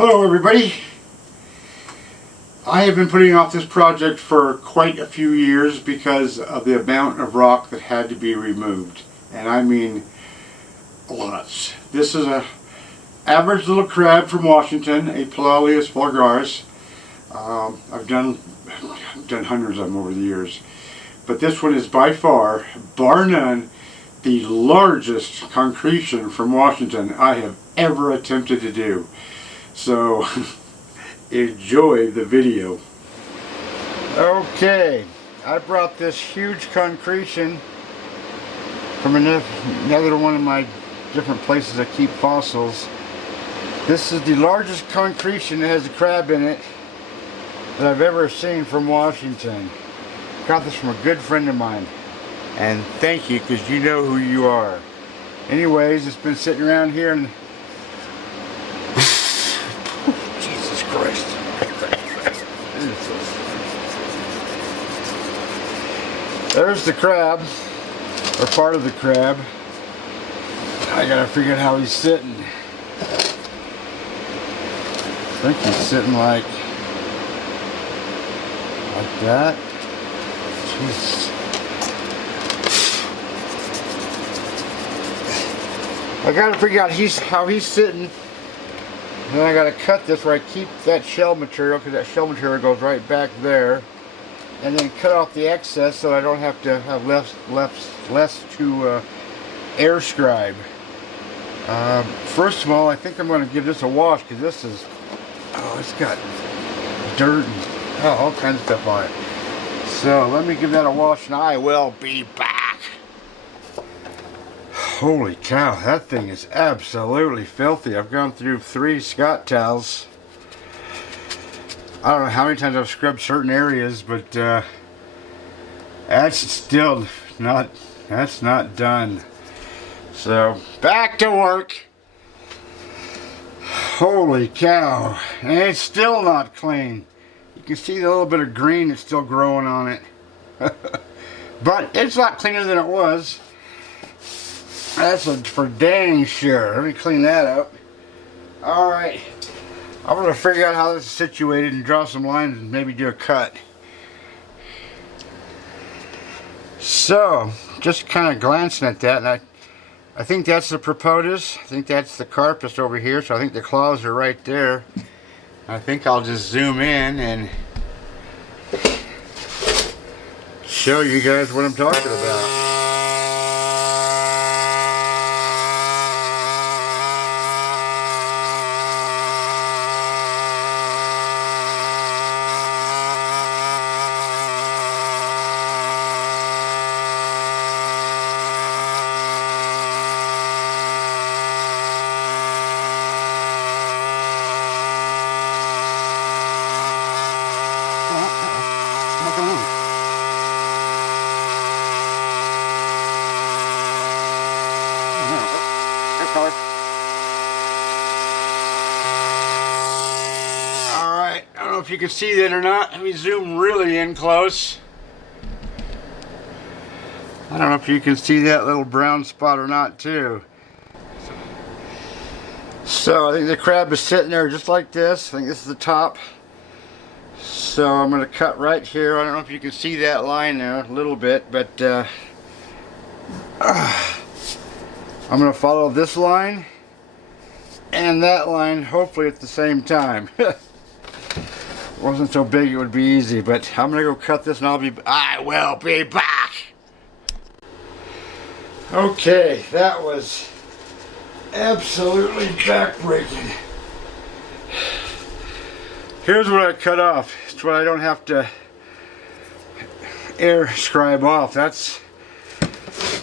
Hello everybody. I have been putting off this project for quite a few years because of the amount of rock that had to be removed. And I mean lots. This is a average little crab from Washington, a Largest vulgaris. I've done hundreds of them over the years. But this one is by far, bar none, the largest concretion from Washington I have ever attempted to do. So enjoy the video. Okay, I brought this huge concretion from another one of my different places I keep fossils. This is the largest concretion that has a crab in it that I've ever seen from Washington. Got this from a good friend of mine, and thank you, because you know who you are. Anyways, it's been sitting around here and Jesus Christ. There's the crab, or part of the crab. I gotta figure out how he's sitting. I think he's sitting like that. Jeez. I gotta figure out how he's sitting. Then I gotta cut this where I keep that shell material, because that shell material goes right back there. And then cut off the excess so I don't have to have less to air scribe. First of all, I think I'm going to give this a wash, because this is, it's got dirt and all kinds of stuff on it. So let me give that a wash and I will be back. Holy cow, that thing is absolutely filthy. I've gone through 3 Scott towels. I don't know how many times I've scrubbed certain areas, but that's still not, that's not done. So back to work. Holy cow, and it's still not clean. You can see the little bit of green that's still growing on it. But it's a lot cleaner than it was. That's for dang sure. Let me clean that up. Alright. I'm going to figure out how this is situated and draw some lines and maybe do a cut. So, just kind of glancing at that, and I think that's the propotus. I think that's the carpus over here, so I think the claws are right there. I think I'll just zoom in and show you guys what I'm talking about. Alright, I don't know if you can see that or not. Let me zoom really in close. I don't know if you can see that little brown spot or not too. So I think the crab is sitting there just like this. I think this is the top. So I'm going to cut right here. I don't know if you can see that line there a little bit, but I'm going to follow this line and that line, hopefully at the same time. It wasn't so big it would be easy, but I'm going to go cut this and I will be back. Okay, that was absolutely backbreaking. Here's what I cut off. It's what I don't have to air scribe off. That's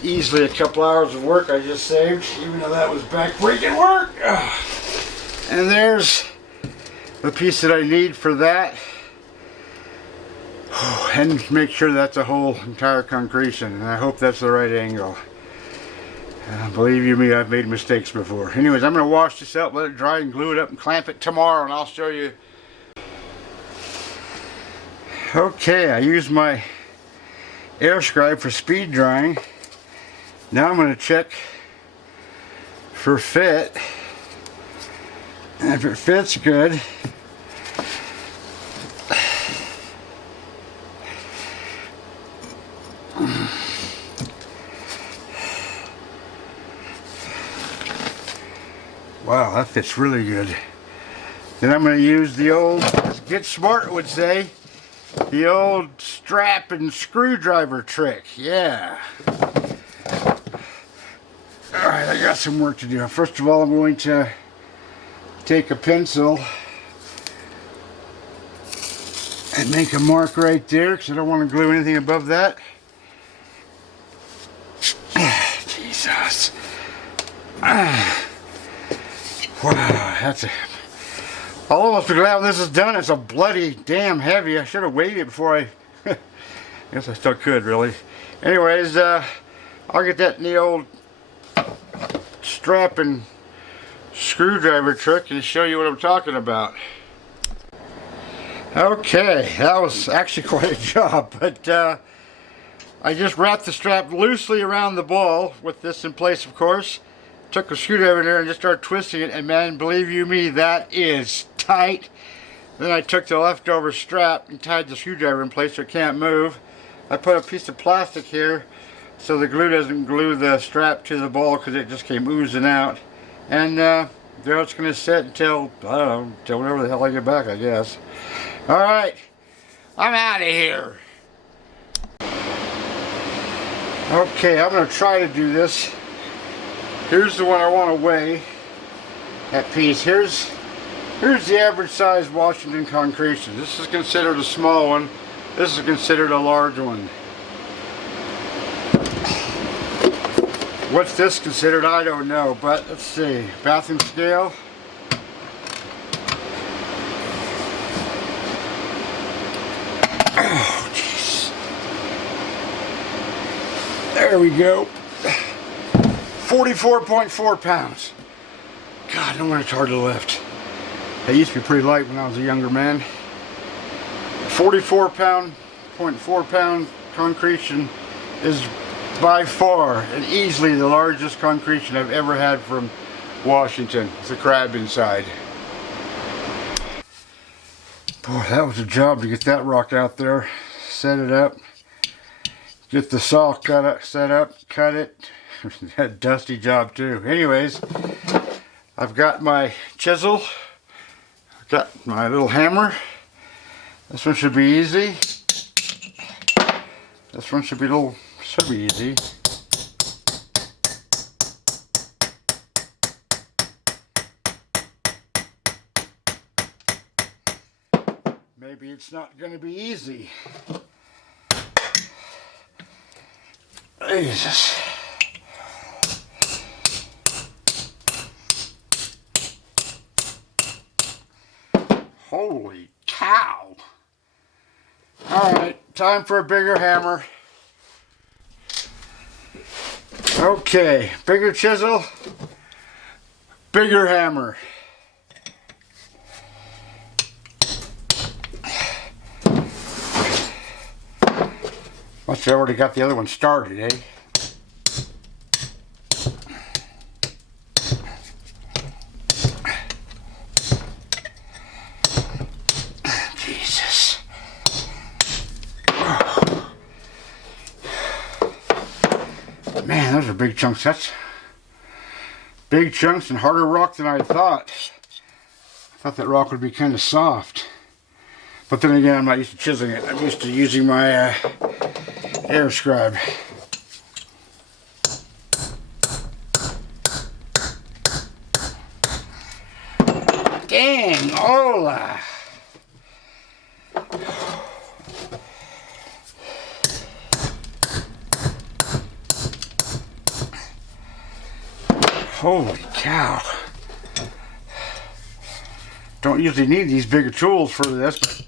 easily a couple hours of work I just saved, even though that was backbreaking work. And there's the piece that I need for that. And make sure that's a whole entire concretion. And I hope that's the right angle. Believe you me, I've made mistakes before. Anyways, I'm going to wash this out, let it dry, and glue it up and clamp it tomorrow, and I'll show you. Okay, I used my air scribe for speed drying. Now I'm going to check for fit. If it fits good. Wow, that fits really good. Then I'm going to use the old, as Get Smart would say, the old strap and screwdriver trick. Yeah. Alright, I got some work to do. First of all, I'm going to take a pencil and make a mark right there because I don't want to glue anything above that. Jesus. Wow, that's a... I'll almost be glad when this is done. It's a bloody damn heavy. I should have weighed it before I... I guess I still could, really. Anyways, I'll get that in the old strap and screwdriver trick and show you what I'm talking about. Okay, that was actually quite a job, but I just wrapped the strap loosely around the ball with this in place, of course. Took a screwdriver in there and just started twisting it, and man, believe you me, that is tight. Then I took the leftover strap and tied the screwdriver in place so it can't move. I put a piece of plastic here so the glue doesn't glue the strap to the ball because it just came oozing out. And there it's going to sit until, I don't know, until whenever the hell I get back, I guess. Alright, I'm out of here. Okay, I'm going to try to do this. Here's the one I want to weigh, that piece. Here's the average size Washington concretion. This is considered a small one. This is considered a large one. What's this considered? I don't know, but let's see. Bathroom scale. Oh, jeez. There we go. 44.4 pounds. God, no wonder it's hard to lift. It used to be pretty light when I was a younger man. 44.4 pound concretion is by far and easily the largest concretion I've ever had from Washington. It's a crab inside. Boy, that was a job to get that rock out there, set it up, get the saw set up, cut it. That dusty job too. Anyways, I've got my chisel, I've got my little hammer. This one should be easy. This one should be easy. Maybe it's not going to be easy. Jesus. Holy cow. Alright, time for a bigger hammer. Okay, bigger chisel, bigger hammer. Must have already got the other one started, eh? Man, those are big chunks. That's big chunks and harder rock than I thought. I thought that rock would be kind of soft. But then again, I'm not used to chiseling it. I'm used to using my air scribe. Dang, Ola! Holy cow. Don't usually need these bigger tools for this, but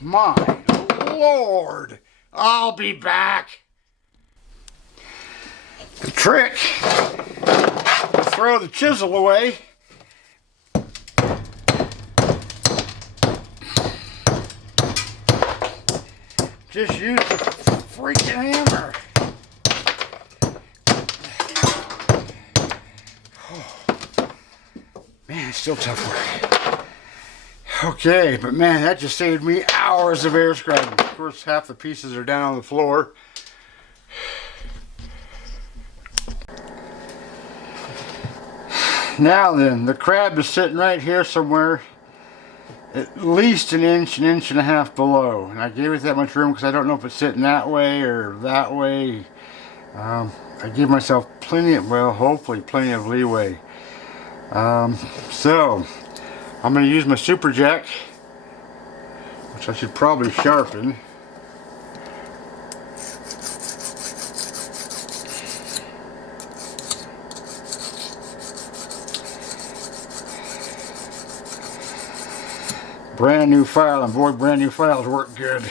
my Lord, I'll be back. The trick to throw the chisel away just use the freaking hammer. it's still tough work. Okay, but man, that just saved me hours of air scrubbing. Of course, half the pieces are down on the floor. Now then, the crab is sitting right here somewhere, at least an inch and a half below. And I gave it that much room because I don't know if it's sitting that way or that way. I gave myself plenty of, well, hopefully plenty of leeway. So, I'm going to use my super jack, which I should probably sharpen. Brand new file, and boy, brand new files work good.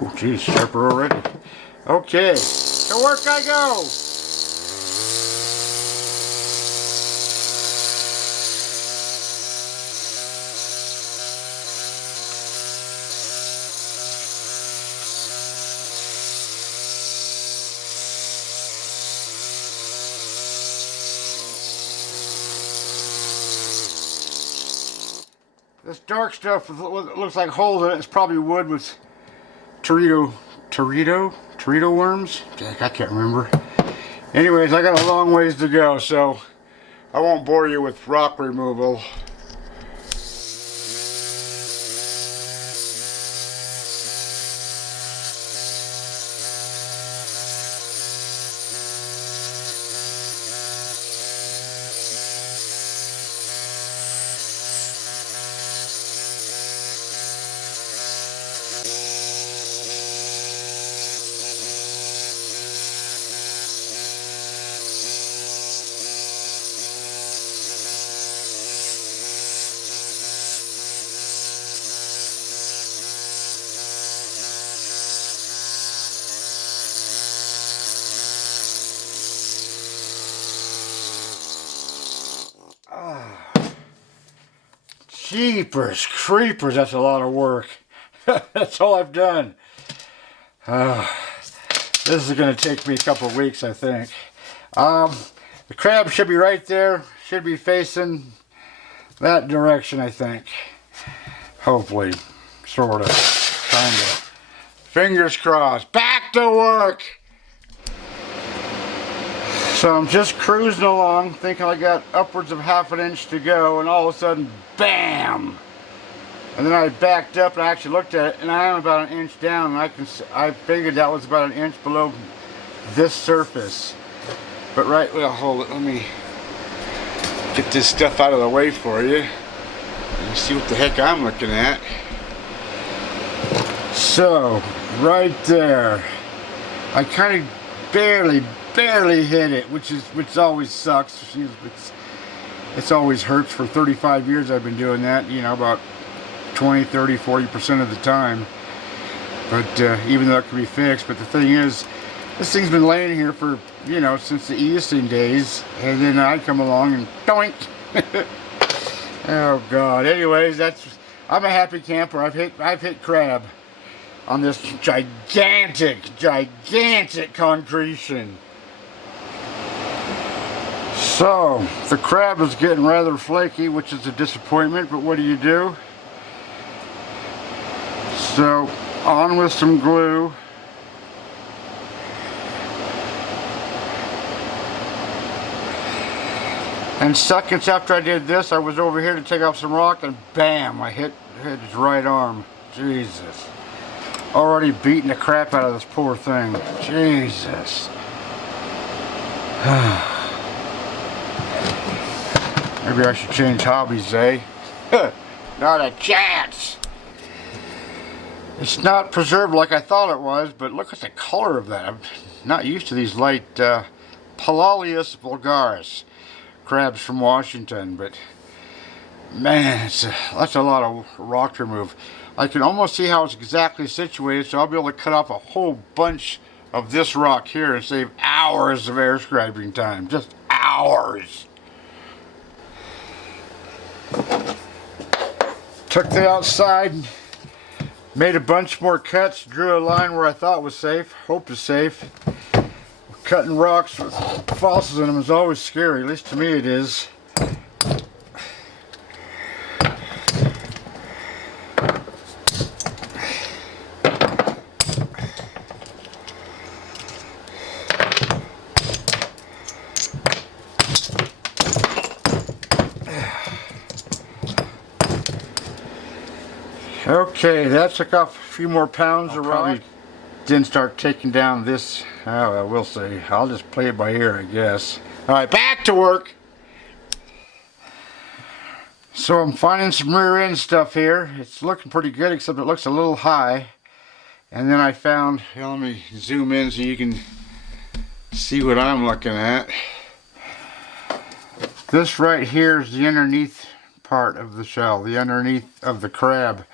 Oh, geez, sharper already. Okay, to work I go. This dark stuff looks like holes in it. It's probably wood with Torito worms? I can't remember. Anyways, I got a long ways to go, so I won't bore you with rock removal. Jeepers creepers, that's a lot of work. That's all I've done. This is going to take me a couple of weeks, I think. The crab should be right there. Should be facing that direction, I think. Hopefully. Sort of. Kind of. Fingers crossed. Back to work! So I'm just cruising along, thinking I got upwards of ½ an inch to go, and all of a sudden, BAM! And then I backed up and I actually looked at it, and I am about an inch down, and I figured that was about an inch below this surface. But well, hold it, let me get this stuff out of the way for you, and see what the heck I'm looking at. So, right there, I kind of barely hit it, which always sucks. It's always hurts. For 35 years I've been doing that, you know, about 20, 30, 40% of the time. But even though it can be fixed, but the thing is, this thing's been laying here for, you know, since the Easton days, and then I come along and doink. Oh God. Anyways, I'm a happy camper. I've hit crab on this gigantic concretion. So, the crab is getting rather flaky, which is a disappointment, but what do you do? So, on with some glue. And seconds after I did this, I was over here to take off some rock, and BAM! I hit his right arm. Jesus. Already beating the crap out of this poor thing. Jesus. Maybe I should change hobbies, eh? Not a chance! It's not preserved like I thought it was, but look at the color of that. I'm not used to these light Palaleus vulgaris crabs from Washington, but man, that's a lot of rock to remove. I can almost see how it's exactly situated, so I'll be able to cut off a whole bunch of this rock here and save hours of air scraping time. Just hours. Took the outside, made a bunch more cuts, drew a line where I thought was safe, hope is safe. Cutting rocks with fossils in them is always scary, at least to me it is. Okay, that took off a few more pounds of rock. Didn't start taking down this. Oh, well, we'll see. I'll just play it by ear, I guess. Alright, back to work. So I'm finding some rear end stuff here. It's looking pretty good, except it looks a little high. And then I found, let me zoom in so you can see what I'm looking at. This right here is the underneath part of the shell, the underneath of the crab.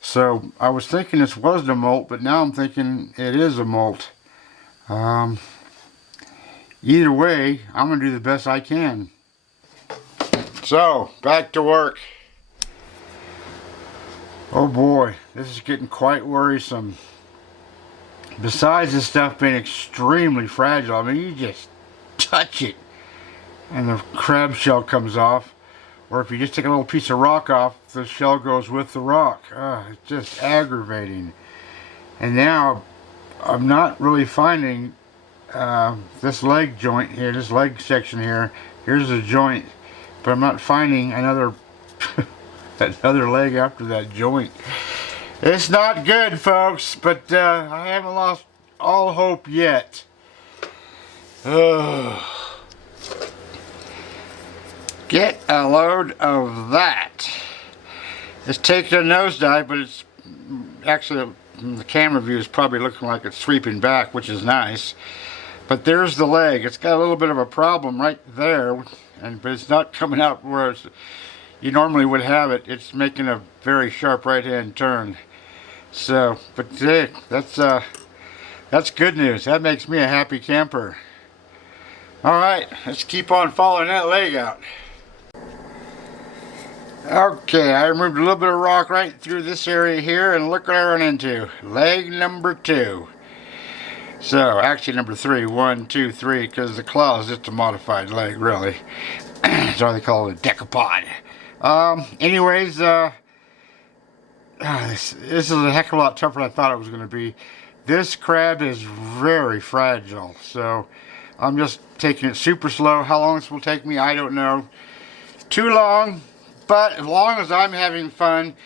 So I was thinking this wasn't a molt, but now I'm thinking it is a molt. Either way, I'm going to do the best I can. So, back to work. Oh boy, this is getting quite worrisome. Besides this stuff being extremely fragile, I mean, you just touch it and the crab shell comes off. Or if you just take a little piece of rock off, the shell goes with the rock. It's just aggravating. And now, I'm not really finding this leg joint here, this leg section here. Here's a joint, but I'm not finding another another leg after that joint. It's not good, folks, but I haven't lost all hope yet. Get a load of that. It's taking a nosedive, but it's actually, the camera view is probably looking like it's sweeping back, which is nice. But there's the leg. It's got a little bit of a problem right there, but it's not coming out where you normally would have it. It's making a very sharp right-hand turn. So, but hey, that's good news. That makes me a happy camper. All right, let's keep on following that leg out. Okay, I removed a little bit of rock right through this area here, and look what I run into. Leg number 2. So, actually number 3. 1, 2, 3, because the claw is just a modified leg, really. That's why they call it a decapod. Anyways, this is a heck of a lot tougher than I thought it was going to be. This crab is very fragile, so I'm just taking it super slow. How long this will take me, I don't know. Too long. But as long as I'm having fun,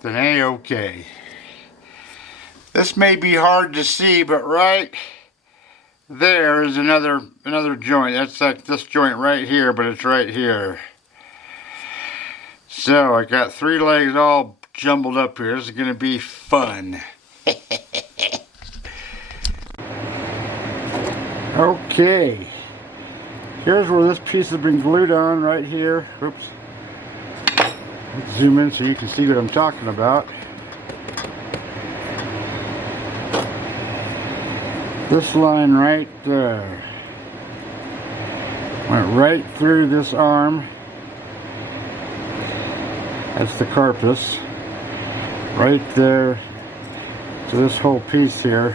then A-okay. This may be hard to see, but right there is another joint. That's like this joint right here, but it's right here. So I got 3 legs all jumbled up here. This is going to be fun. Okay. Here's where this piece has been glued on right here. Oops. Let's zoom in so you can see what I'm talking about. This line right there went right through this arm. That's the carpus. Right there to this whole piece here.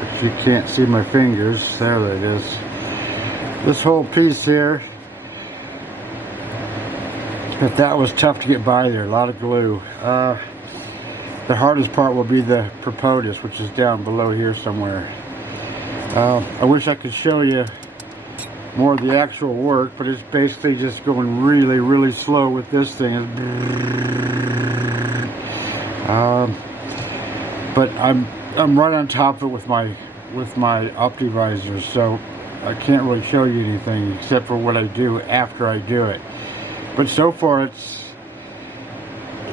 But you can't see my fingers. There it is. This whole piece here. But that was tough to get by there, a lot of glue. The hardest part will be the propotus, which is down below here somewhere. I wish I could show you more of the actual work, but it's basically just going really, really slow with this thing. But I'm right on top of it with my OptiVisor, so I can't really show you anything except for what I do after I do it. But so far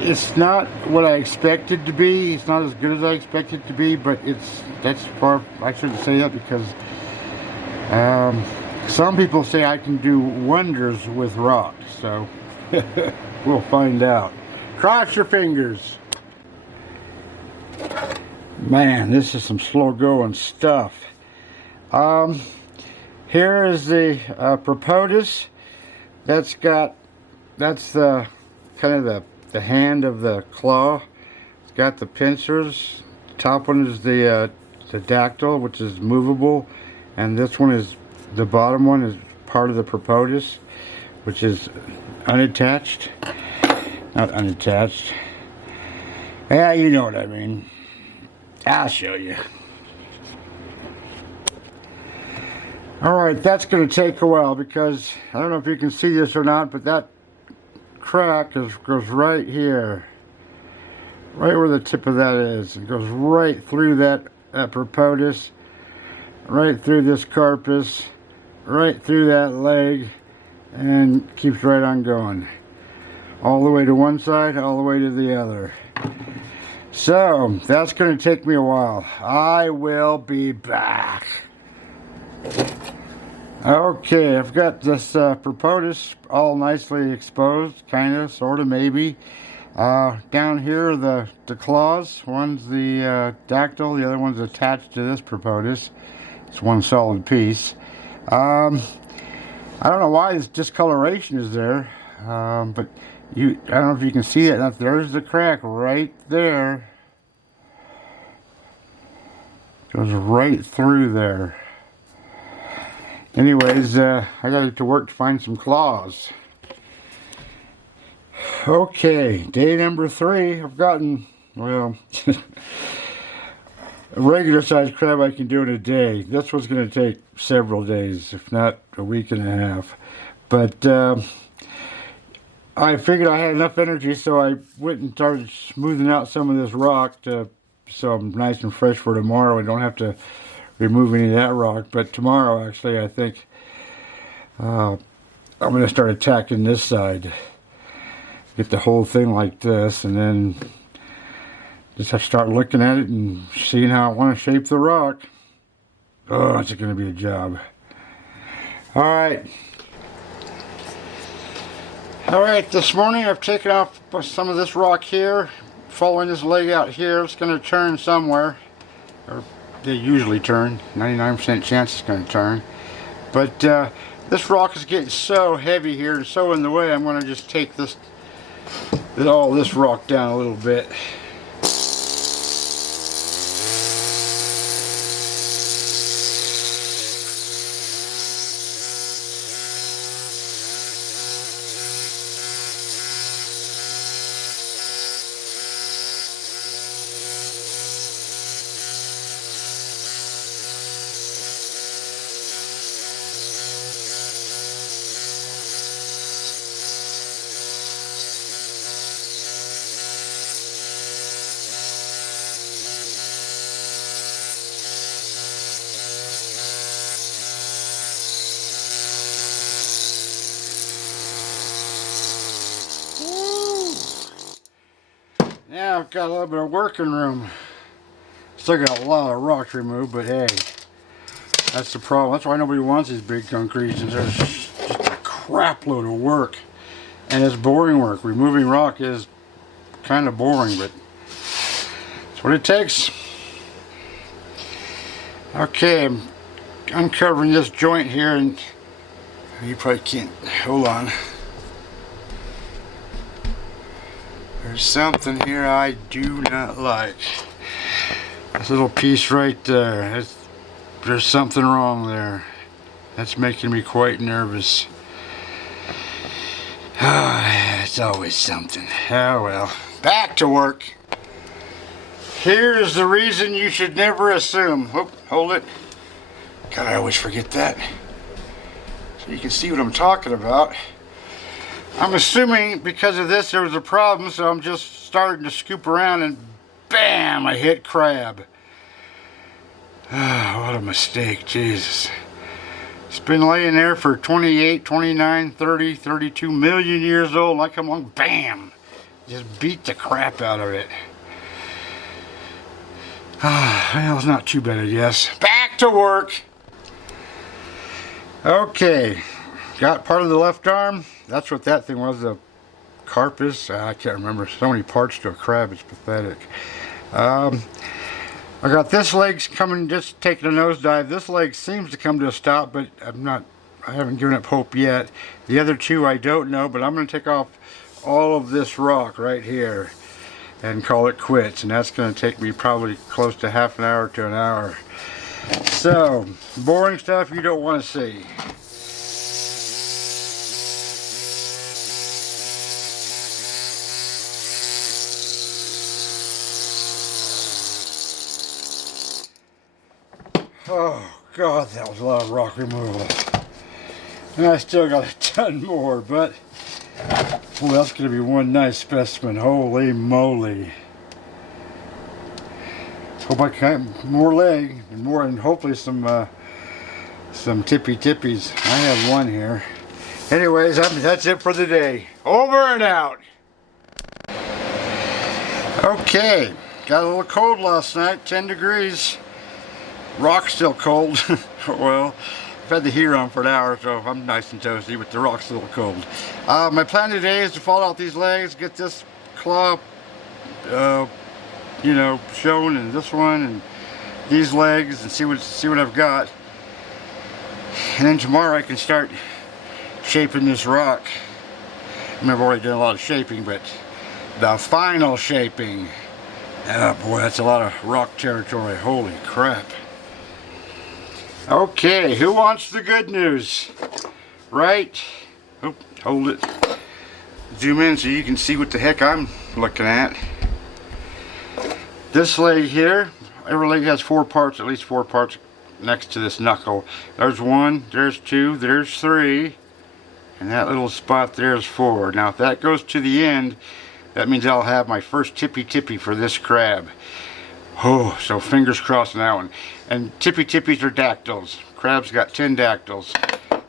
it's not what I expected to be. It's not as good as I expected to be, but that's far. I shouldn't say that because some people say I can do wonders with rock. So we'll find out. Cross your fingers. Man, this is some slow going stuff. Here is the propotus. That's the kind of the hand of the claw. It's got the pincers. The top one is the dactyl, which is movable, and this one is, the bottom one is part of the propolis, which is unattached. Not unattached. Yeah, you know what I mean. I'll show you. Alright, that's going to take a while because I don't know if you can see this or not, but that crack goes right here. Right where the tip of that is. It goes right through that propolis, right through this carpus, right through that leg, and keeps right on going. All the way to one side, all the way to the other. So, that's going to take me a while. I will be back. Okay, I've got this propolis all nicely exposed, kind of, sort of, maybe. Down here, the claws. One's the dactyl, the other one's attached to this propolis. It's one solid piece. I don't know why this discoloration is there, but I don't know if you can see it. There's the crack right there. Goes right through there. Anyways, I got to get to work to find some claws. Okay, day number 3. I've gotten, well, a regular sized crab I can do in a day. This one's going to take several days, if not a week and a half. But I figured I had enough energy, so I went and started smoothing out some of this rock so I'm nice and fresh for tomorrow. I don't have to remove any of that rock. But tomorrow, actually, I think I'm going to start attacking this side. Get the whole thing like this, and then just have to start looking at it and seeing how I want to shape the rock. Oh, it's going to be a job. Alright, this morning I've taken off some of this rock here, following this leg out here. It's going to turn somewhere, or they usually turn. 99% chance it's going to turn. But this rock is getting so heavy here and so in the way, I'm going to just take all this rock down a little bit. Now I've got a little bit of working room. Still got a lot of rock to remove, but hey, that's the problem. That's why nobody wants these big concretions. There's just a crap load of work. And it's boring work. Removing rock is kind of boring, but that's what it takes. Okay, I'm uncovering this joint here, and you probably can't, hold on. There's something here I do not like. This little piece right there. There's something wrong there. That's making me quite nervous. It's always something. Oh well. Back to work. Here's the reason you should never assume. Whoop, hold it. God, I always forget that. So you can see what I'm talking about. I'm assuming because of this there was a problem, so I'm just starting to scoop around and bam, I hit crab. What a mistake, Jesus. It's been laying there for 28, 29, 30, 32 million years old. I come along, bam, just beat the crap out of it. Well, it's not too bad, I guess. Back to work. Okay. Got part of the left arm. That's what that thing was, the carpus. I can't remember. So many parts to a crab, it's pathetic. I got this leg's coming, just taking a nosedive. This leg seems to come to a stop, but I haven't given up hope yet. The other two I don't know, but I'm going to take off all of this rock right here and call it quits. And that's going to take me probably close to half an hour to an hour. So, boring stuff you don't want to see. Oh God, that was a lot of rock removal. And I still got a ton more, but boy, that's going to be one nice specimen. Holy moly. Hope I can more leg and more, and hopefully some tippy tippies. I have one here. Anyways, that's it for the day. Over and out. Okay, got a little cold last night, 10 degrees. Rock's still cold. Well, I've had the heater on for an hour, so I'm nice and toasty, but the rock's a little cold. My plan today is to fall out these legs, get this claw, you know, shown, and this one, and these legs, and see what I've got. And then tomorrow I can start shaping this rock. I mean, I've already done a lot of shaping, but the final shaping. Oh boy, that's a lot of rock territory. Holy crap. Okay, who wants the good news? Right? Oh, hold it. Zoom in so you can see what the heck I'm looking at. This leg here, every leg has 4 parts, at least 4 parts next to this knuckle. There's 1, there's 2, there's 3, and that little spot there is 4. Now if that goes to the end, that means I'll have my first tippy for this crab. Oh, so fingers crossed on that one. And tippys are dactyls. Crab's got 10 dactyls.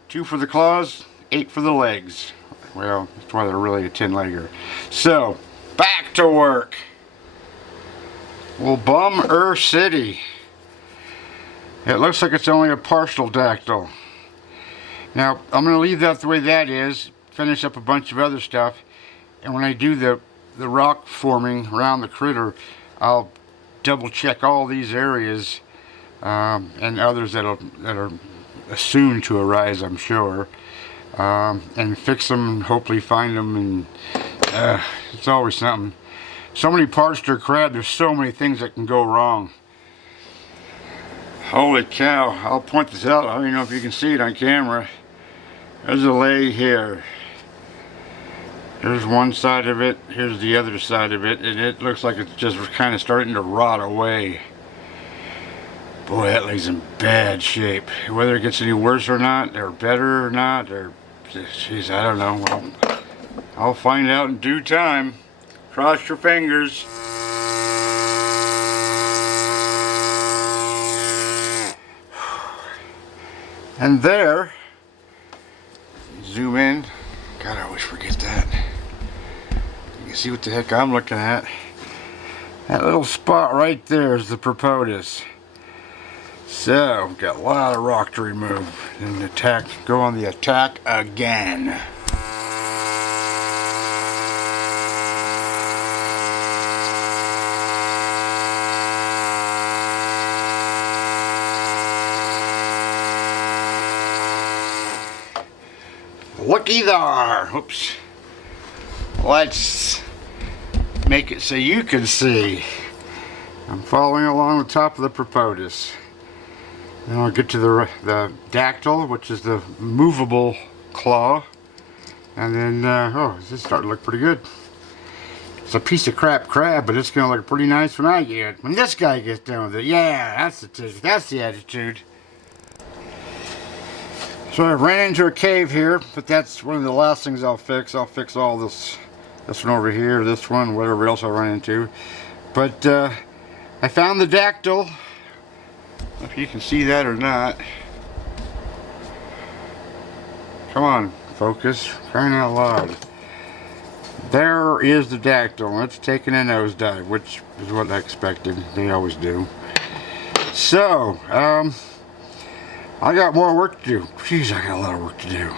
2 for the claws, 8 for the legs. Well, that's why they're really a 10-legger. So, back to work. Well, Bum City. It looks like it's only a partial dactyl. Now, I'm going to leave that the way that is, finish up a bunch of other stuff, and when I do the rock forming around the critter, I'll double check all these areas and others that are soon to arise, I'm sure, and fix them and hopefully find them, and it's always something. So many parts to a crab, there's so many things that can go wrong. Holy cow, I'll point this out. I don't even know if you can see it on camera. There's a leg here. Here's one side of it, here's the other side of it, and it looks like it's just kind of starting to rot away. Boy, that leg's in bad shape. Whether it gets any worse or not, or better or not, or jeez, I don't know. Well, I'll find out in due time. Cross your fingers. And there, zoom in. God, I always forget that. You can see what the heck I'm looking at. That little spot right there is the propolis. So, got a lot of rock to remove. And go on the attack again. Looky there. Oops. Let's make it so you can see. I'm following along the top of the propolis. Then I'll get to the dactyl, which is the movable claw. And then, oh, this is starting to look pretty good. It's a piece of crap crab, but it's going to look pretty nice when I get it. When this guy gets done with it. Yeah, that's the attitude. So I ran into a cave here, but that's one of the last things I'll fix. I'll fix all this one over here, this one, whatever else I run into. But I found the dactyl. If you can see that or not. Come on, focus. Crying out loud. There is the dactyl. And it's taking a nosedive, which is what I expected. They always do. So, I got more work to do. Jeez, I got a lot of work to do.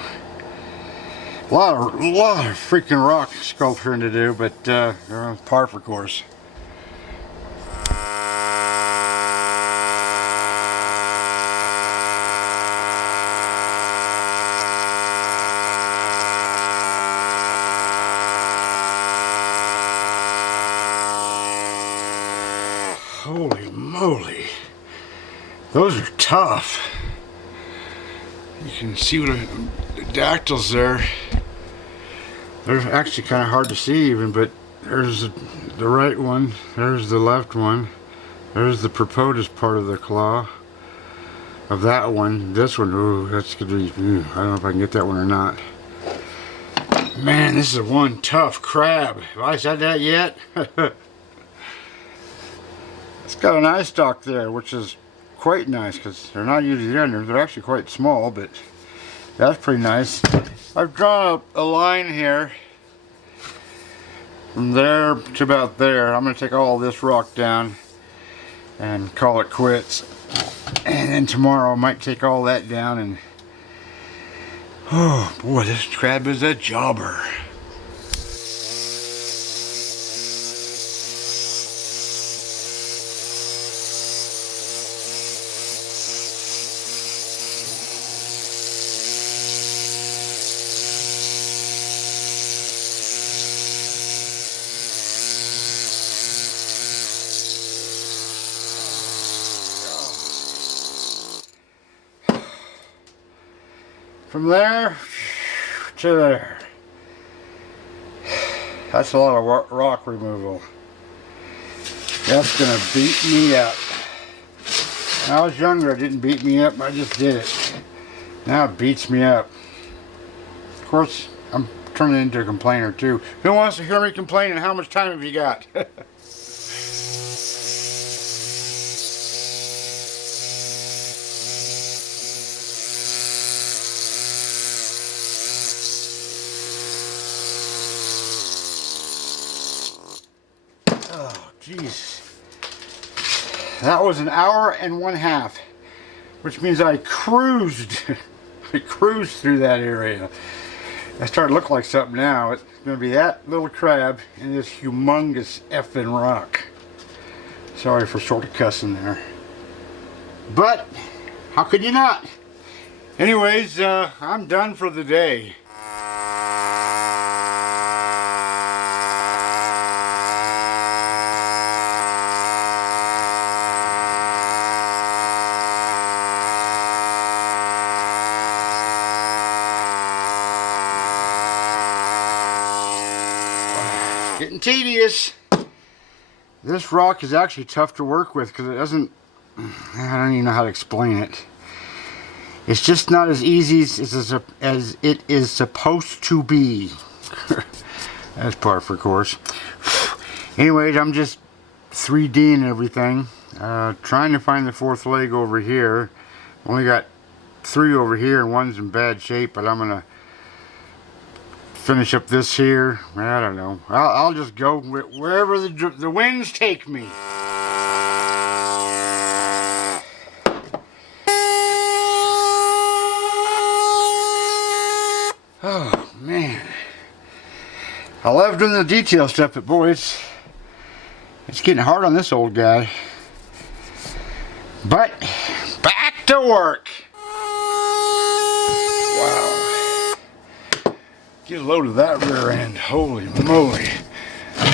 A lot of freaking rock sculpturing to do, but par for course. Holy moly. Those are tough. You can see what the dactyls there. They're actually kind of hard to see even, but there's the right one, there's the left one, there's the propotus part of the claw of that one. This one, ooh, that's gonna be, I don't know if I can get that one or not. Man, this is one tough crab. Have I said that yet? It's got an eye stalk there, which is quite nice because they're not usually there. They're actually quite small, but that's pretty nice. I've drawn a line here from there to about there. I'm going to take all this rock down and call it quits. And then tomorrow I might take all that down and... Oh boy, this crab is a jobber. From there to there. That's a lot of rock removal. That's gonna beat me up. When I was younger, it didn't beat me up, I just did it. Now it beats me up. Of course, I'm turning into a complainer too. Who wants to hear me complain, and how much time have you got? Oh, jeez. That was an hour and 1/2, which means I cruised. I cruised through that area. I started to look like something now. It's going to be that little crab and this humongous effing rock. Sorry for sort of cussing there. But, how could you not? Anyways, I'm done for the day. Getting tedious. This rock is actually tough to work with because it doesn't, I don't even know how to explain it. It's just not as easy as it is supposed to be. That's par for course. Anyways, I'm just 3D'ing everything. Trying to find the fourth leg over here. Only got 3 over here and one's in bad shape, but I'm going to finish up this here. I don't know. I'll just go wherever the winds take me. Oh man, I love doing the detail stuff, but boy, it's getting hard on this old guy. But back to work. Wow. Get a load of that rear end. Holy moly.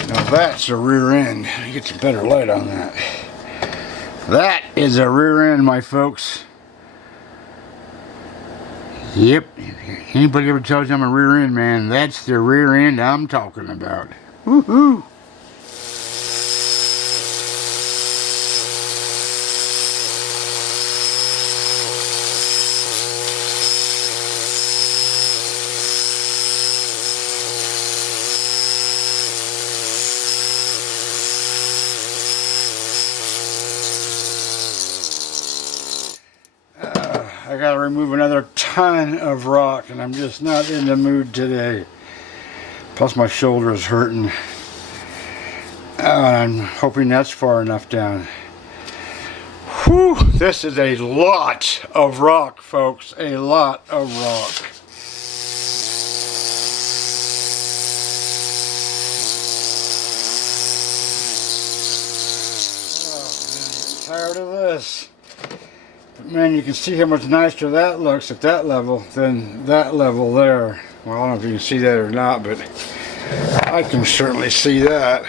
Now that's a rear end. Get some better light on that. That is a rear end, my folks. Yep. Anybody ever tells you I'm a rear end man, that's the rear end I'm talking about. Woohoo! I gotta remove another ton of rock, and I'm just not in the mood today. Plus my shoulder is hurting. I'm hoping that's far enough down. Whew, this is a lot of rock, folks. A lot of rock. Oh, man, I'm tired of this. But man, you can see how much nicer that looks at that level than that level there. Well, I don't know if you can see that or not, but I can certainly see that.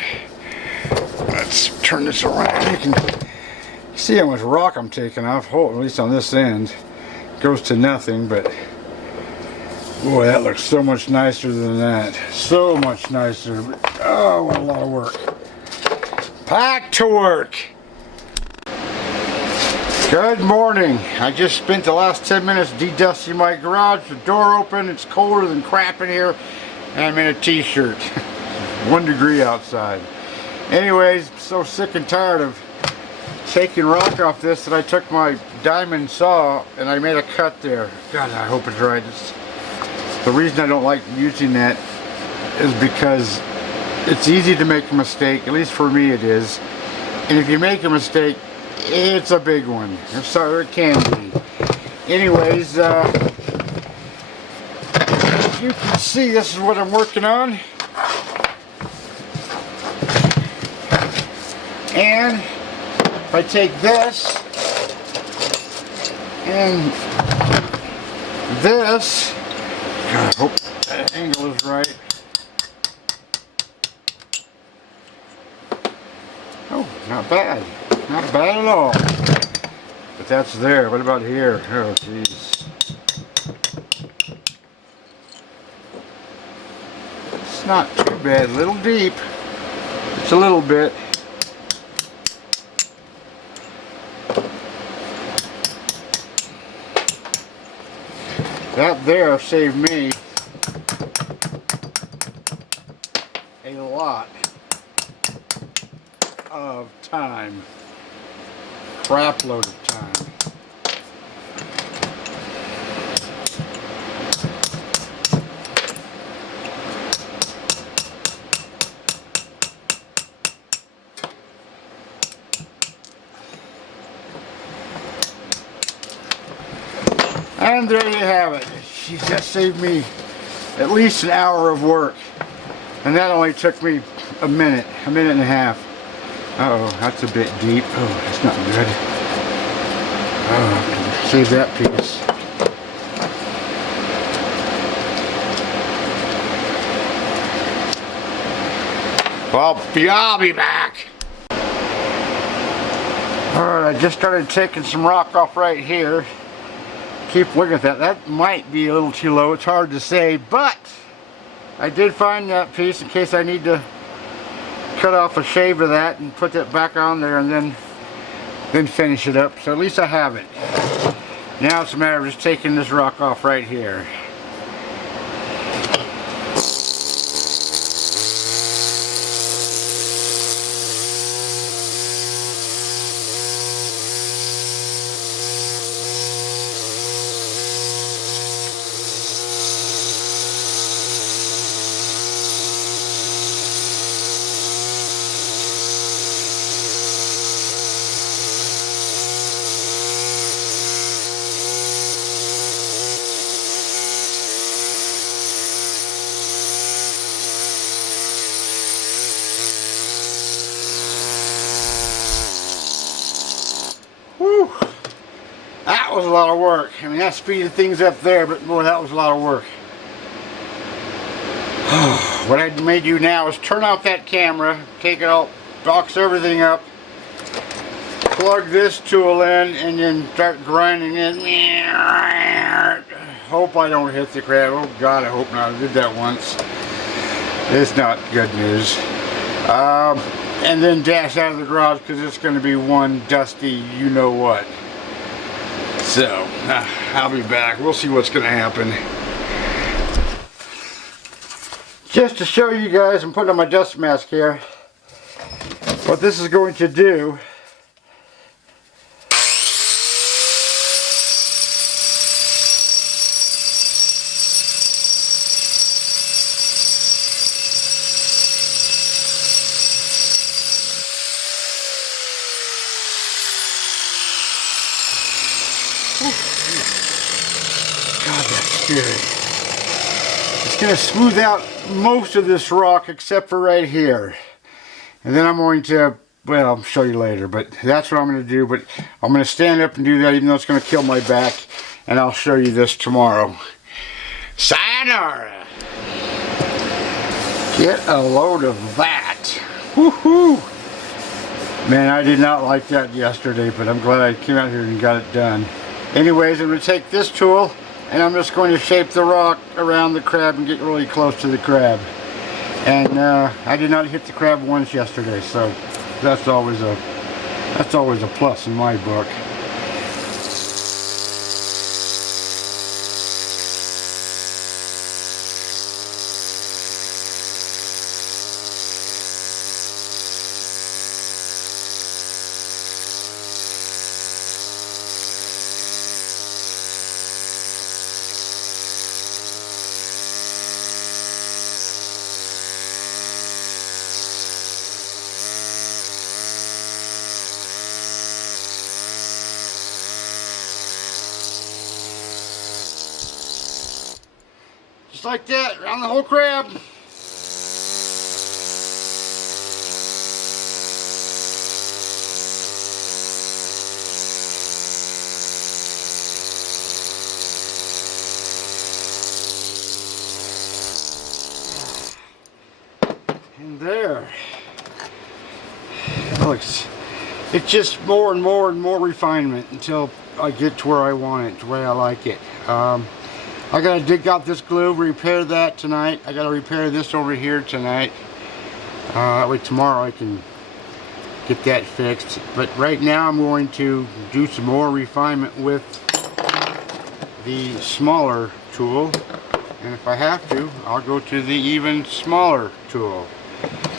Let's turn this around. You See how much rock I'm taking off. Oh, at least on this end. Goes to nothing, but boy, that looks so much nicer than that. So much nicer. But, oh, what a lot of work. Back to work. Good morning. I just spent the last 10 minutes de-dusting my garage. The door open. It's colder than crap in here. And I'm in a t-shirt. 1 degree outside. Anyways, so sick and tired of taking rock off this that I took my diamond saw and I made a cut there. God, I hope it's right. The reason I don't like using that is because it's easy to make a mistake. At least for me it is. And if you make a mistake, it's a big one. I'm sorry, it can be. Anyways, as you can see, this is what I'm working on. And if I take this and this, God, I hope that angle is right. Oh, not bad. Not bad at all. But that's there. What about here? Oh, jeez. It's not too bad. A little deep. It's a little bit. That there saved me a lot of time. Crap load of time. And there you have it. Jeez, that saved me at least an hour of work. And that only took me a minute and a half. Uh-oh, that's a bit deep. Oh, that's not good. Oh, save that piece. Well, I'll be back. Alright, I just started taking some rock off right here. Keep looking at that. That might be a little too low. It's hard to say, but I did find that piece in case I need to cut off a shave of that and put that back on there and then finish it up. So at least I have it. Now it's a matter of just taking this rock off right here. Whew. That was a lot of work. I mean, that speeded things up there, but boy, that was a lot of work. What I may do now is turn off that camera, take it out, box everything up, plug this tool in, and then start grinding it. Hope I don't hit the crap. Oh God, I hope not. I did that once. It's not good news. And then dash out of the garage because it's going to be one dusty you know what. So, I'll be back. We'll see what's going to happen. Just to show you guys, I'm putting on my dust mask here. What this is going to do . God, that's scary. It's going to smooth out most of this rock except for right here. And then I'm going to, well, I'll show you later, but that's what I'm going to do. But I'm going to stand up and do that even though it's going to kill my back. And I'll show you this tomorrow. Sayonara! Get a load of that. Woohoo! Man, I did not like that yesterday, but I'm glad I came out here and got it done. Anyways, I'm going to take this tool and I'm just going to shape the rock around the crab and get really close to the crab. And I did not hit the crab once yesterday, so that's always a plus in my book. Just like that, around the whole crab. And there. Looks, it's just more and more and more refinement until I get to where I want it, the way I like it. I gotta dig out this glue, repair that tonight. I gotta repair this over here tonight. That way tomorrow I can get that fixed. But right now I'm going to do some more refinement with the smaller tool. And if I have to, I'll go to the even smaller tool.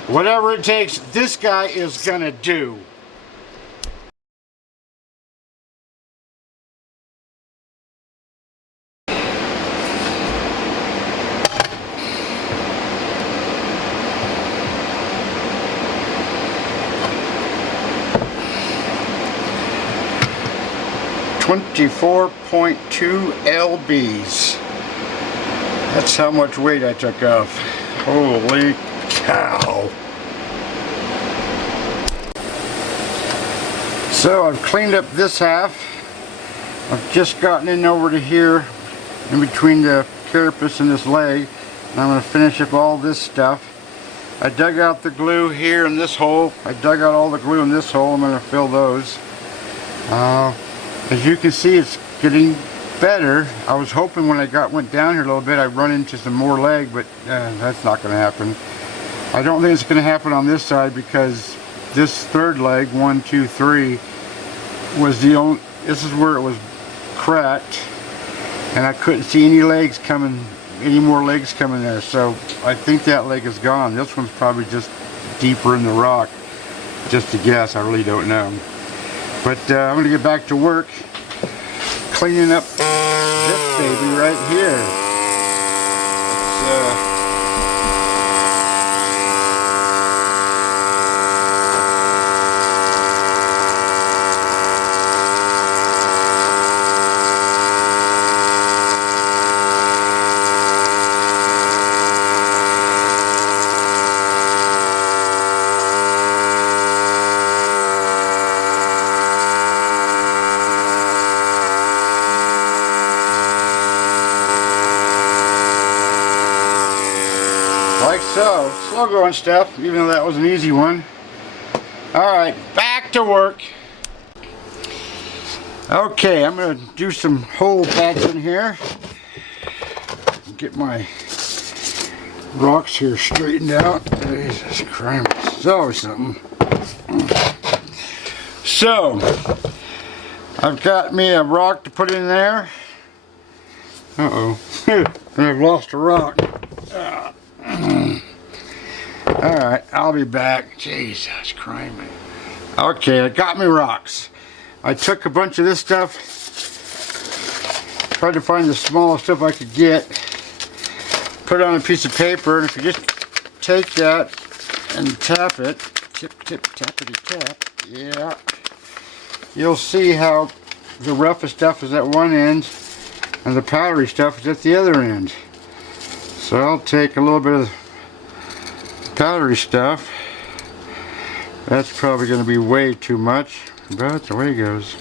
Whatever it takes, this guy is gonna do. .2 lbs. That's how much weight I took off. Holy cow. So I've cleaned up this half. I've just gotten in over to here in between the carapace and this leg, and I'm going to finish up all this stuff. I dug out the glue here in this hole. I dug out all the glue in this hole. I'm going to fill those. As you can see, it's getting better. I was hoping when I went down here a little bit I'd run into some more leg, but that's not going to happen. I don't think it's going to happen on this side because this third leg, 1, 2, 3, was the only, this is where it was cracked, and I couldn't see any legs coming, any more legs coming there, so I think that leg is gone. This one's probably just deeper in the rock. Just a guess, I really don't know. But I'm going to get back to work cleaning up this baby right here. Like so. Slow going stuff, even though that was an easy one. Alright, back to work. Okay, I'm going to do some hole patching here. Get my rocks here straightened out. Jesus Christ. So something. So, I've got me a rock to put in there. Uh-oh. And I've lost a rock. Alright, I'll be back. Jesus Christ. Okay, I got me rocks. I took a bunch of this stuff, tried to find the smallest stuff I could get, put it on a piece of paper, and if you just take that and tap it, tip, tip, tappity tap, yeah, you'll see how the roughest stuff is at one end and the powdery stuff is at the other end. So I'll take a little bit of powdery stuff. That's probably going to be way too much, but the way it goes.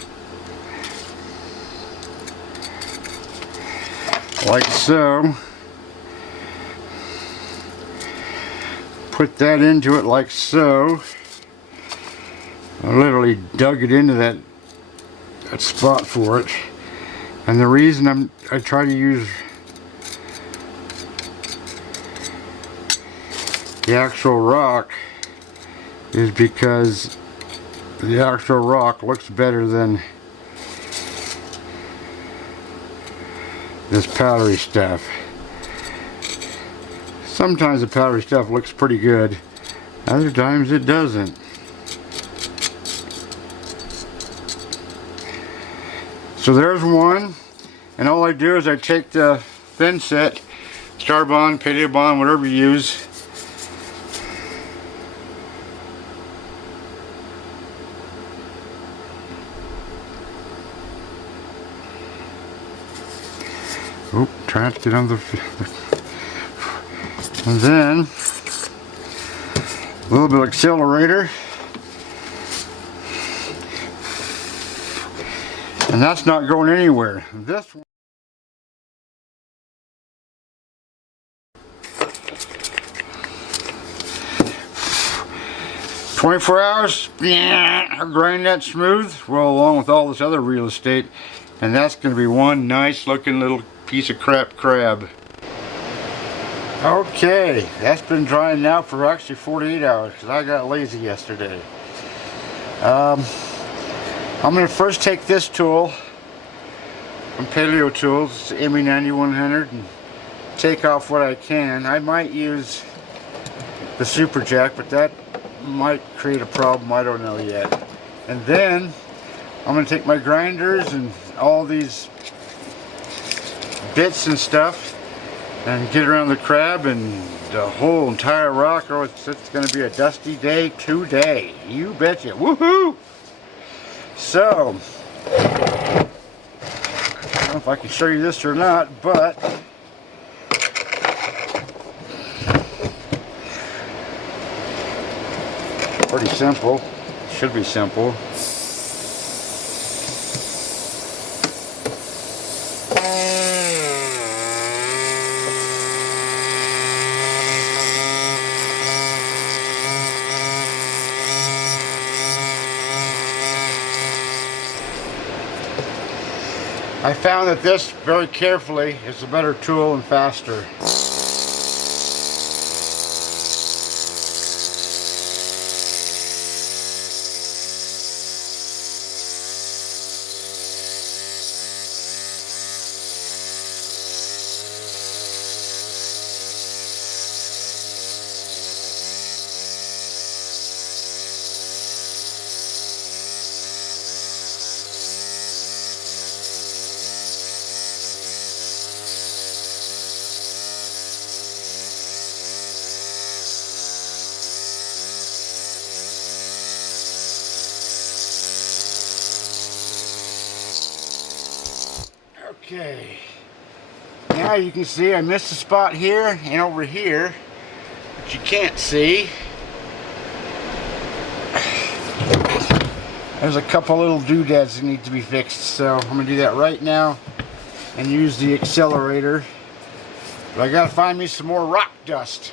Like so. Put that into it like so. I literally dug it into that spot for it. And the reason I try to use the actual rock is because the actual rock looks better than this powdery stuff. Sometimes the powdery stuff looks pretty good, other times it doesn't. So there's one, and all I do is I take the thin set, Starbond, Paleo Bond, whatever you use, trying to get on the, and then a little bit of accelerator, and that's not going anywhere. This one, 24 hours, yeah, I'll grind that smooth, well, along with all this other real estate, and that's going to be one nice looking little piece of crap crab. Okay, that's been drying now for actually 48 hours because I got lazy yesterday. I'm going to first take this tool from Paleo Tools, it's ME 9100, and take off what I can. I might use the Super Jack, but that might create a problem, I don't know yet. And then I'm going to take my grinders and all these bits and stuff and get around the crab and the whole entire rock. Oh, it's going to be a dusty day today. You betcha. Woohoo! So, I don't know if I can show you this or not, but pretty simple. Should be simple. I found that this, very carefully, is a better tool and faster. Okay, now you can see I missed a spot here and over here, but you can't see. There's a couple little doodads that need to be fixed, so I'm going to do that right now and use the accelerator. But I got to find me some more rock dust.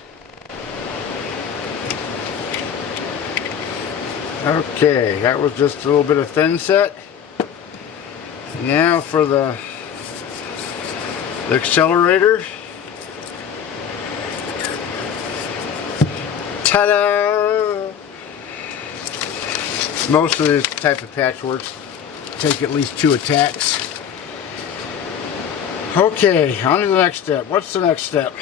Okay, that was just a little bit of thin set. Now for the accelerator. Ta-da! Most of this type of patchworks take at least 2 attacks. Okay, on to the next step. What's the next step?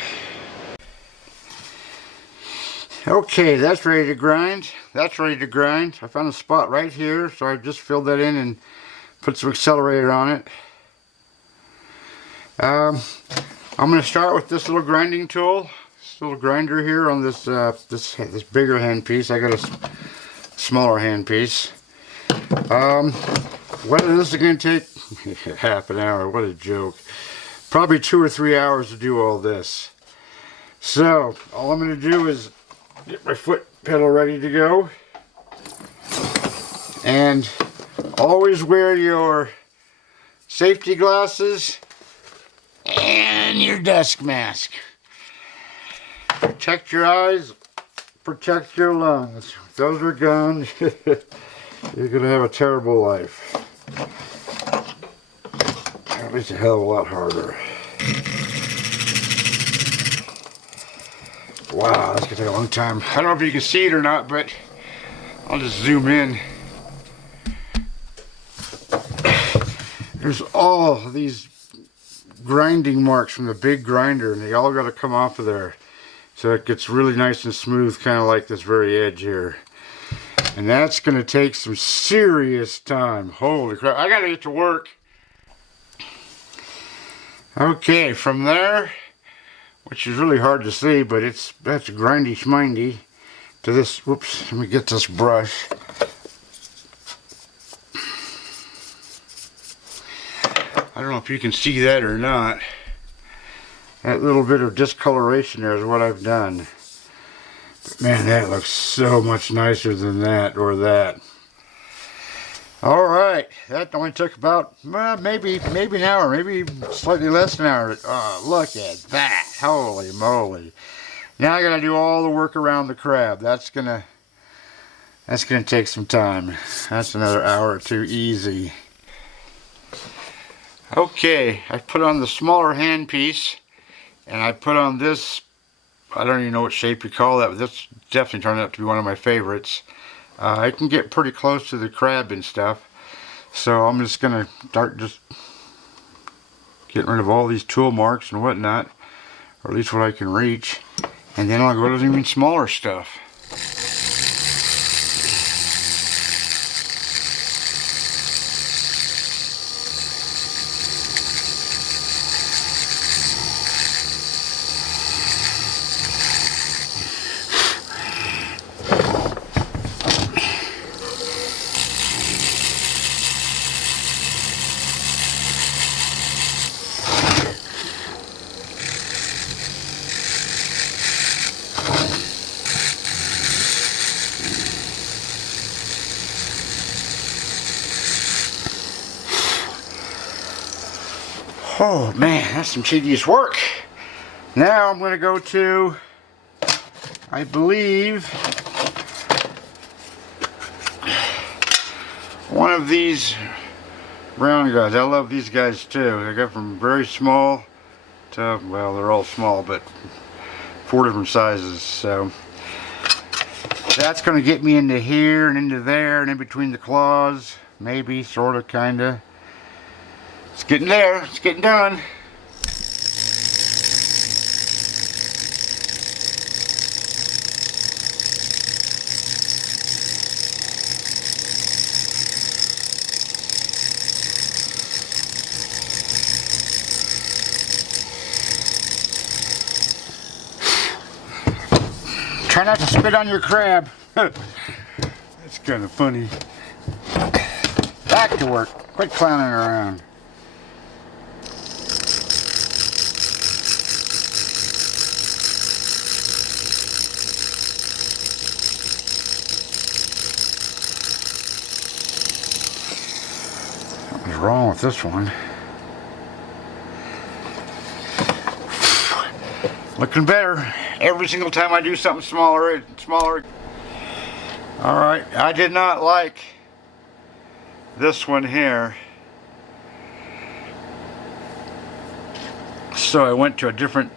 Okay, that's ready to grind. That's ready to grind. I found a spot right here, so I just filled that in and put some accelerator on it. I'm going to start with this little grinding tool, this little grinder here on this this bigger hand piece. I got a smaller hand piece. Whether this is going to take half an hour, what a joke. Probably 2 or 3 hours to do all this. So all I'm going to do is get my foot pedal ready to go, and always wear your safety glasses and your dust mask. Protect your eyes, protect your lungs. If those are gone, you're gonna have a terrible life. At least a hell of a lot harder. Wow, that's gonna take a long time. I don't know if you can see it or not, but I'll just zoom in. There's all these grinding marks from the big grinder, and they all got to come off of there. So it gets really nice and smooth, kind of like this very edge here. And that's going to take some serious time. Holy crap, I got to get to work. Okay, from there, which is really hard to see, but that's grindy schmindy, to this, whoops, let me get this brush. I don't know if you can see that or not. That little bit of discoloration there is what I've done. But man, that looks so much nicer than that or that. Alright, that only took about, maybe an hour, maybe slightly less than an hour. Oh, look at that. Holy moly. Now I gotta do all the work around the crab. That's gonna take some time. That's another hour or two easy. Okay, I put on the smaller hand piece, and I put on this, I don't even know what shape you call that, but this definitely turned out to be one of my favorites. I can get pretty close to the crab and stuff, so I'm just going to start just getting rid of all these tool marks and whatnot, or at least what I can reach, and then I'll go to the even smaller stuff. Oh man, that's some tedious work. Now I'm going to go to, I believe, one of these round guys. I love these guys too. They go from very small to, well, they're all small, but 4 different sizes. So that's going to get me into here and into there and in between the claws. Maybe, sort of, kind of. It's getting there. It's getting done. Try not to spit on your crab. That's kind of funny. Back to work. Quit clowning around. What's wrong with this one? Looking better. Every single time I do something smaller, it's smaller. Alright, I did not like this one here. So I went to a different,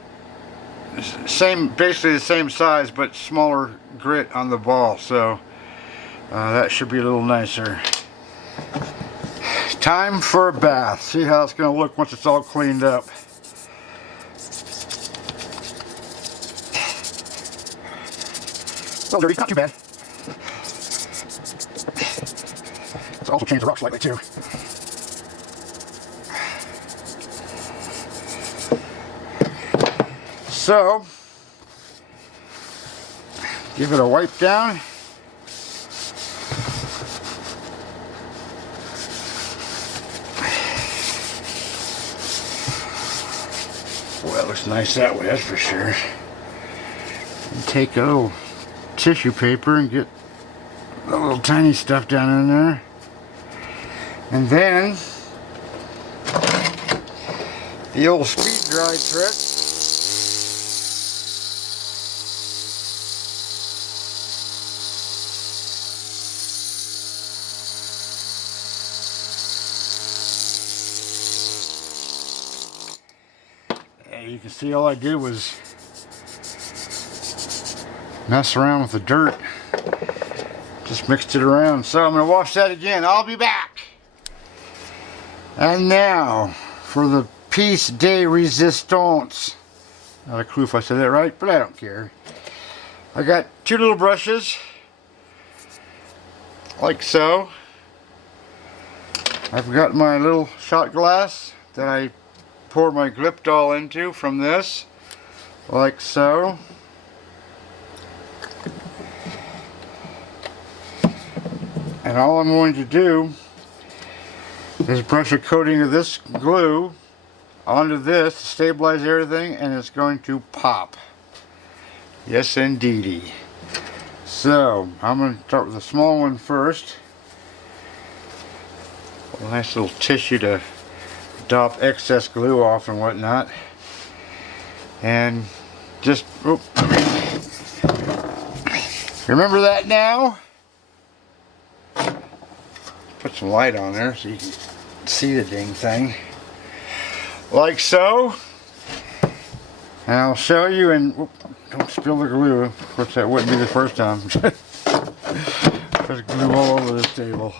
basically the same size, but smaller grit on the ball. So that should be a little nicer. Time for a bath. See how it's going to look once it's all cleaned up. A little dirty, not too bad. Let's also change the rock slightly too. So, give it a wipe down. Well, it looks nice that way, that's for sure. And take a little tissue paper and get the little tiny stuff down in there, and then the old speed dry trick. Alright, you can see all I did was mess around with the dirt. Just mixed it around. So I'm going to wash that again. I'll be back. And now for the piece de resistance. Not a clue if I said that right, but I don't care. I got two little brushes, like so. I've got my little shot glass that I pour my Gliptol into from this, like so. And all I'm going to do is brush a coating of this glue onto this to stabilize everything, and it's going to pop. Yes, indeedy. So I'm going to start with the small one first. A nice little tissue to dop excess glue off and whatnot. And just, remember that now? Put some light on there so you can see the dang thing. Like so. And I'll show you, and don't spill the glue. Of course, that wouldn't be the first time. There's glue all over this table.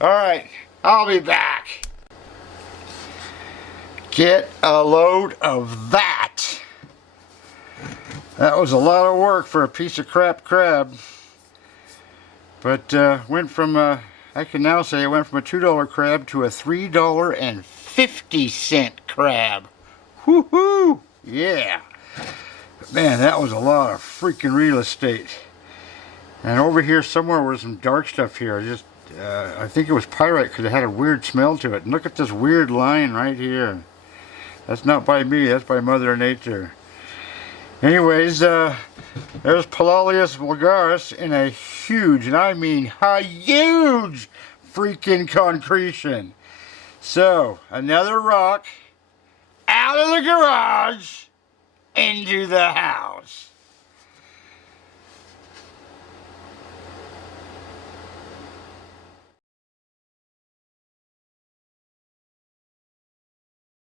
Alright, I'll be back. Get a load of that. That was a lot of work for a piece of crap crab. But went from, I can now say it went from a $2 crab to a $3.50 crab. Woohoo! Yeah. But man, that was a lot of freaking real estate. And over here somewhere was some dark stuff here. I think it was pyrite because it had a weird smell to it. And look at this weird line right here. That's not by me, that's by Mother Nature. Anyways, there's Palaleus vulgaris in a huge, and I mean a huge freaking concretion. So, another rock out of the garage into the house.